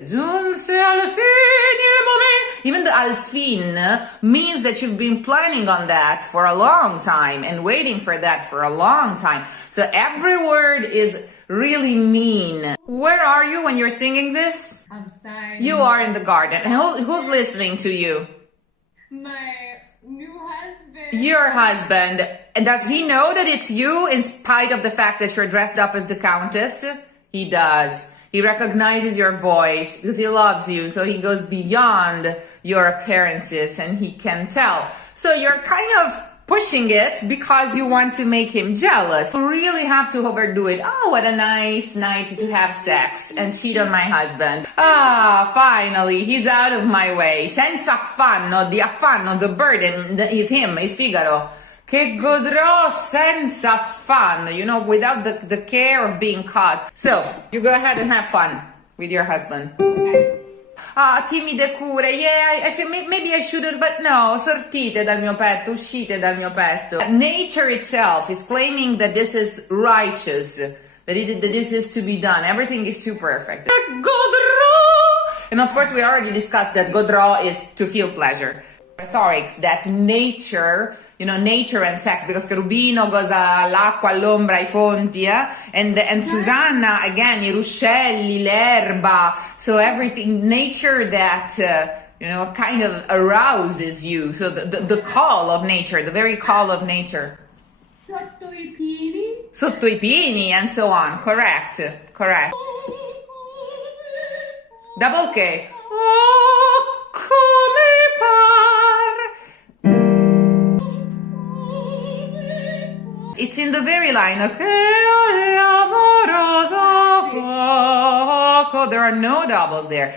Giunse alfin il momento. Even the alfin means that you've been planning on that for a long time and waiting for that for a long time. So every word is really mean. Where are you when you're singing this? Outside. You are in the garden. And who's listening to you? My new husband. Your husband. And does he know that it's you in spite of the fact that you're dressed up as the countess? He does. He recognizes your voice because he loves you. So he goes beyond your appearances and he can tell. So you're kind of pushing it because you want to make him jealous. You really have to overdo it. Oh, what a nice night to have sex and cheat on my husband. Ah, finally, he's out of my way. Senza affanno, the affanno, the burden is him, is Figaro. Che godrò senza affanno, you know, without the care of being caught. So, you go ahead and have fun with your husband. Ah, timide cure, yeah, I feel maybe I shouldn't, but no, sortite dal mio petto, uscite dal mio petto. Nature itself is claiming that this is righteous, that this is to be done. Everything is too perfect. Godrò! And of course, we already discussed that godrò is to feel pleasure. Rhetorics, that nature, you know, nature and sex, because Cherubino goes all'acqua, all'ombra, ai fonti, and Susanna, again, i ruscelli, l'erba, so everything, nature that, you know, kind of arouses you, so the call of nature, the very call of nature. Sotto I pini. Sotto I pini, and so on, correct. Double K. Oh, come par. It's in the very line, okay? There are no doubles there.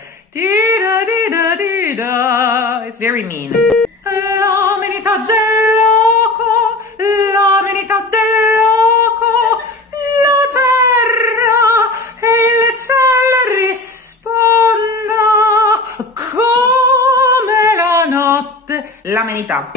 It's very mean. L'amenità del loco, l'amenità del loco, la terra e il cielo risponda come la notte. L'amenità.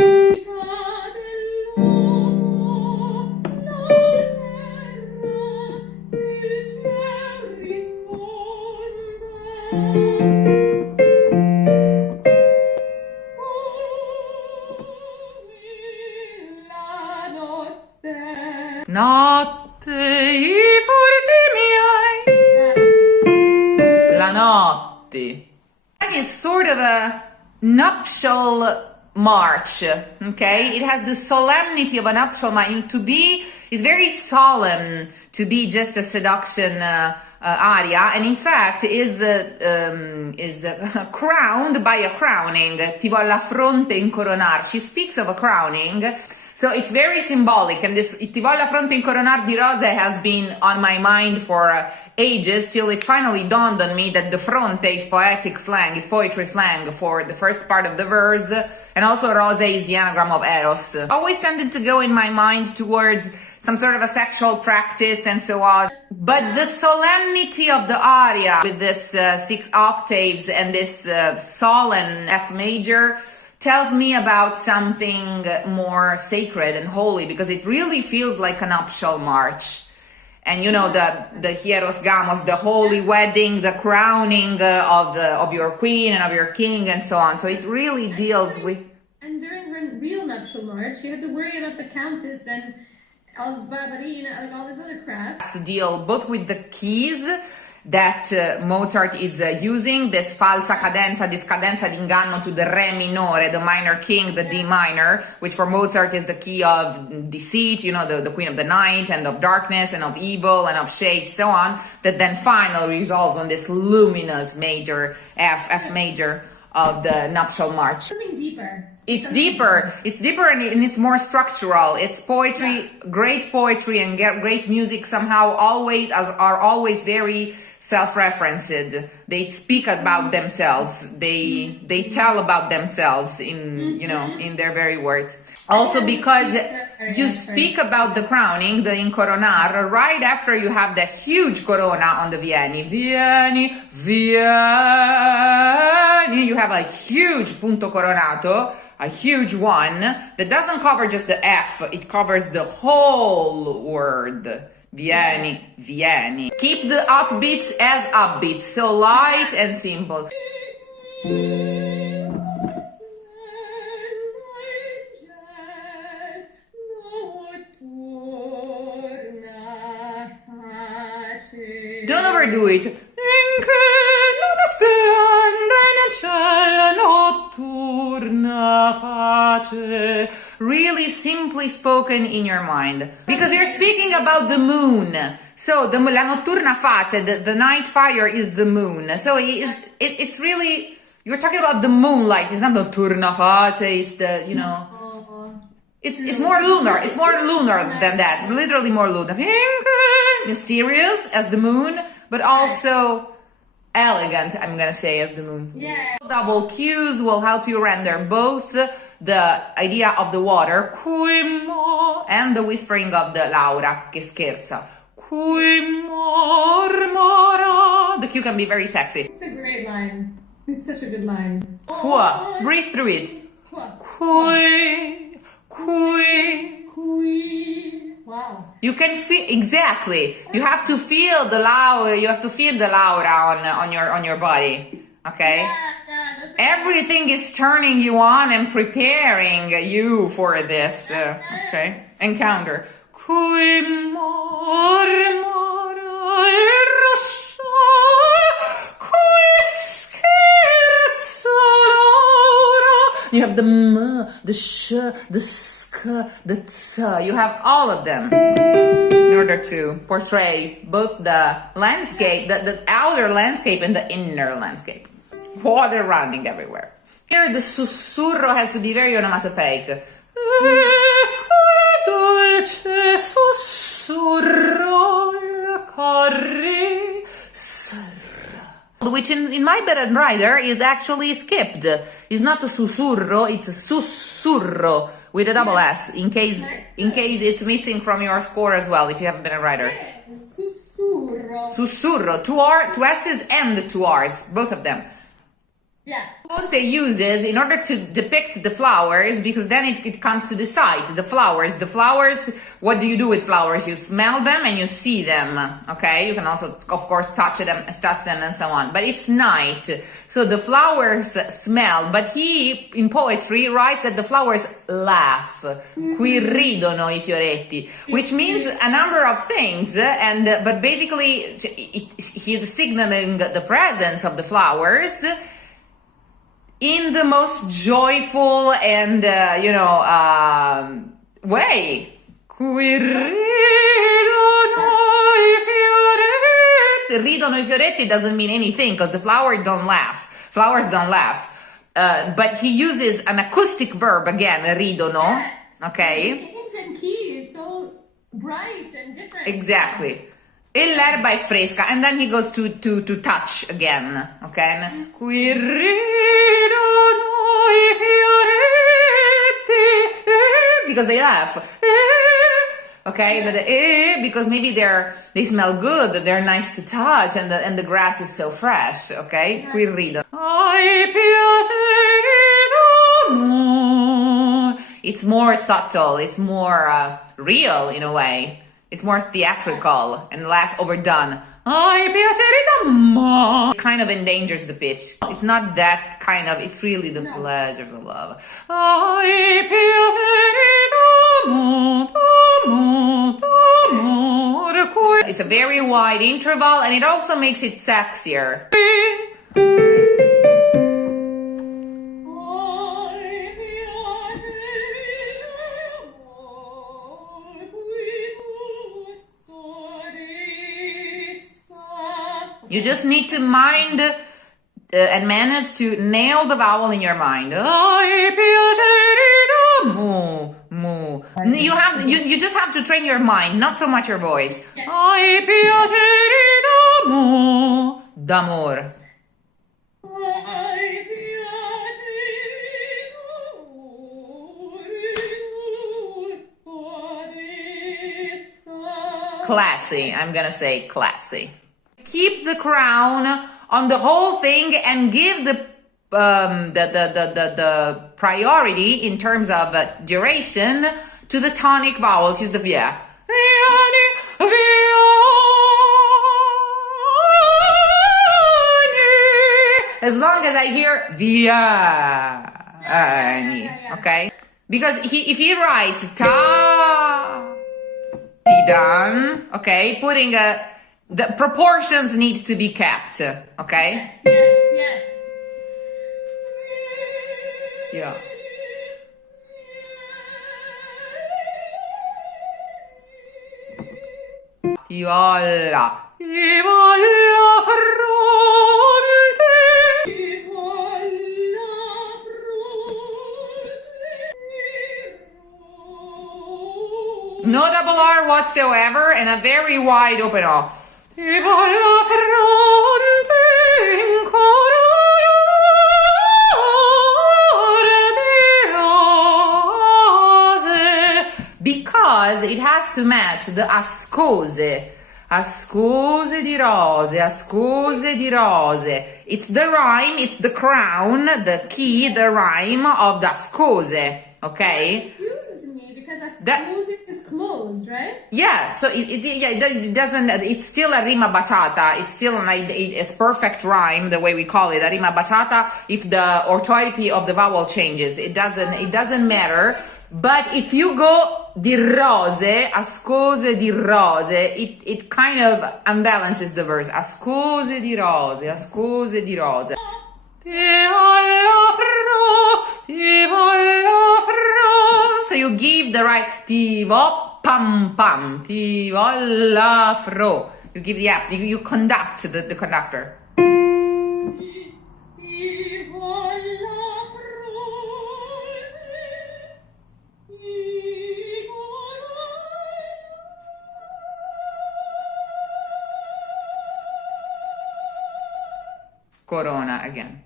Notte I furti miei. La notte. That is sort of a nuptial march, okay? It has the solemnity of a nuptial march. To be is very solemn, to be just a seduction aria, and in fact is crowned by a crowning. Ti vo alla fronte incoronar. She speaks of a crowning. So it's very symbolic, and this Ti vo alla fronte incoronar di rose has been on my mind for ages, till it finally dawned on me that the fronte is poetic slang, is poetry slang for the first part of the verse, and also rose is the anagram of eros. Always tended to go in my mind towards some sort of a sexual practice and so on. But the solemnity of the aria, with this 6 octaves and this solemn F major, tells me about something more sacred and holy, because it really feels like a nuptial march. And you know, the hieros gamos, the holy wedding, the crowning of your queen and of your king and so on. So it really deals with... And during her real nuptial march, you had to worry about the countess and Barbarina, like all this other crap. To deal both with the keys that Mozart is using, this falsa cadenza, this cadenza d'inganno to the re minore, the minor king, the D minor, which for Mozart is the key of deceit, you know, the queen of the night and of darkness and of evil and of shade, so on, that then finally resolves on this luminous major, F major of the nuptial march. Something deeper. It's deeper and it's more structural. It's poetry, great poetry and great music somehow are always very self-referenced. They speak about themselves. They tell about themselves in, you know, in their very words. Also because you speak about the crowning, the incoronar, right after you have that huge corona on the Vieni. Vieni, Vieni. You have a huge punto coronato, a huge one that doesn't cover just the F, it covers the whole word. Vieni, vieni. Keep the upbeats as upbeats, so light and simple. Don't overdo it. Finché non splende nel cielo notturna face. Really simply spoken in your mind. Because you're speaking about the moon. So la notturna face, the night fire is the moon. So it's really, you're talking about the moonlight. It's not notturna face, it's the, you know. It's more lunar. It's more lunar than that. Literally more lunar. Mysterious as the moon, but also elegant, I'm gonna say, as the moon. Yeah. Double Q's will help you render both the idea of the water, quimo, and the whispering of the Laura, che scherza. Quimormora. The Q can be very sexy. It's a great line. It's such a good line. Qua. Breathe through it. Qui. Wow. You can feel exactly. You have to feel the Laura. You have to feel the Laura on your body. Okay. Yeah, Everything is turning you on and preparing you for this. Okay. Encounter. You have the m, the sh, the sk, the ts. You have all of them in order to portray both the landscape, the outer landscape and the inner landscape. Water running everywhere. Here the sussurro has to be very onomatopoeic. Dolce sussurro il carri which in my bed and rider is actually skipped. It's not a sussurro, it's a sussurro with a double S in case it's missing from your score as well if you haven't been a writer. Sussurro. Sussurro, two S's and two R's, both of them. Yeah. Ponte uses in order to depict the flowers, because then it comes to the sight, the flowers, what do you do with flowers? You smell them and you see them, okay? You can also, of course, touch them and so on, but it's night, so the flowers smell, but he, in poetry, writes that the flowers laugh, qui ridono I fioretti, which means a number of things, but basically he's signaling the presence of the flowers in the most joyful and, way. Qui ridono I fioretti. Ridono I fioretti doesn't mean anything because the flowers don't laugh. But he uses an acoustic verb again, ridono. Yes. Okay? The tones and key is so bright and different. Exactly. E l'erba è fresca, and then he goes to touch again, okay? Qui ridono I fioretti, because they laugh, okay? But because maybe they smell good, they're nice to touch, and the grass is so fresh, okay? Qui ridono. Ai piaceri d'amor. It's more subtle, it's more real in a way. It's more theatrical and less overdone. Ai piaceri d'amore. It kind of endangers the pitch. It's not that kind of, it's really the pleasures of love. Ai piaceri d'amore. It's a very wide interval and it also makes it sexier. You just need to mind and manage to nail the vowel in your mind. You just have to train your mind, not so much your voice. D'amor. Classy, I'm gonna say classy. Keep the crown on the whole thing and give the priority in terms of duration to the tonic vowel, which is the via. Vieni, as long as I hear Vieni, yeah. okay? Because if he writes ta, ti dan, okay, putting the proportions needs to be kept, okay? Yes. Yeah. Ti volla fronte. No double R whatsoever, and a very wide open O. Ti volla fronte in because it has to match the ascose. Ascose di rose, ascose di rose. It's the rhyme, it's the crown, the key, the rhyme of the ascose, okay? Confused me because ascose is closed, right? Yeah, so it doesn't, it's still a rima baciata, it's still it's perfect rhyme, the way we call it, a rima baciata, if the orthoepy of the vowel changes, it doesn't matter. But if you go di rose, ascose di rose, it kind of unbalances the verse. Ascose di rose, ascose di rose. So you give the right ti vo pam pam, ti volla fro. You give you conduct the conductor. Corona again.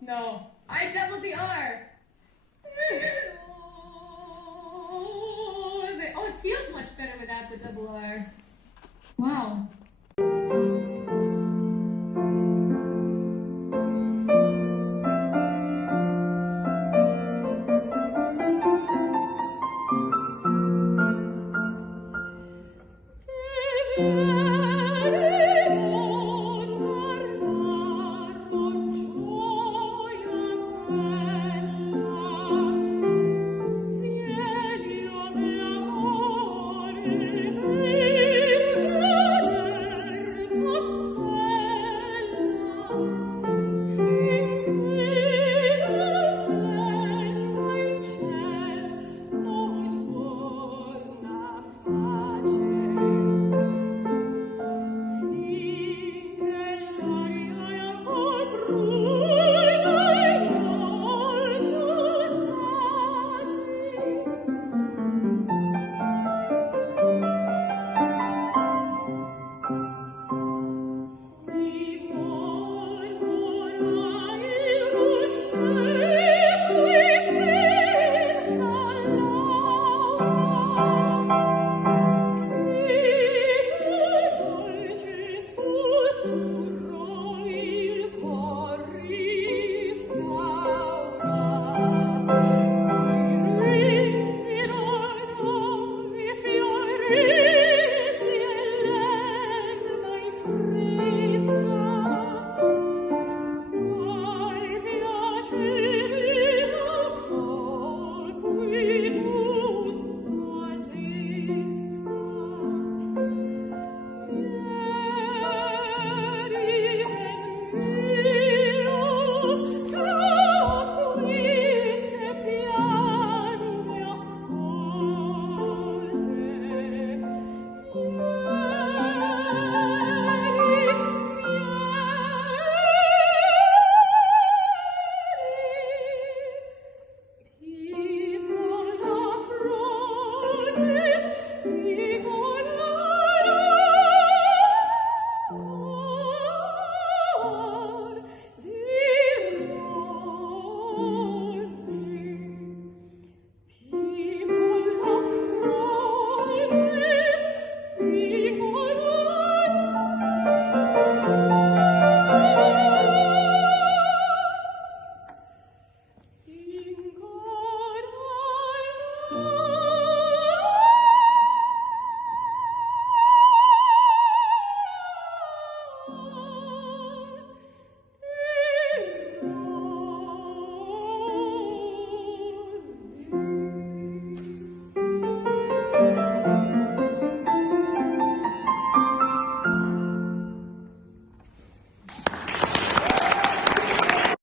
No, I doubled the R. Oh, it feels much better without the double R. Wow.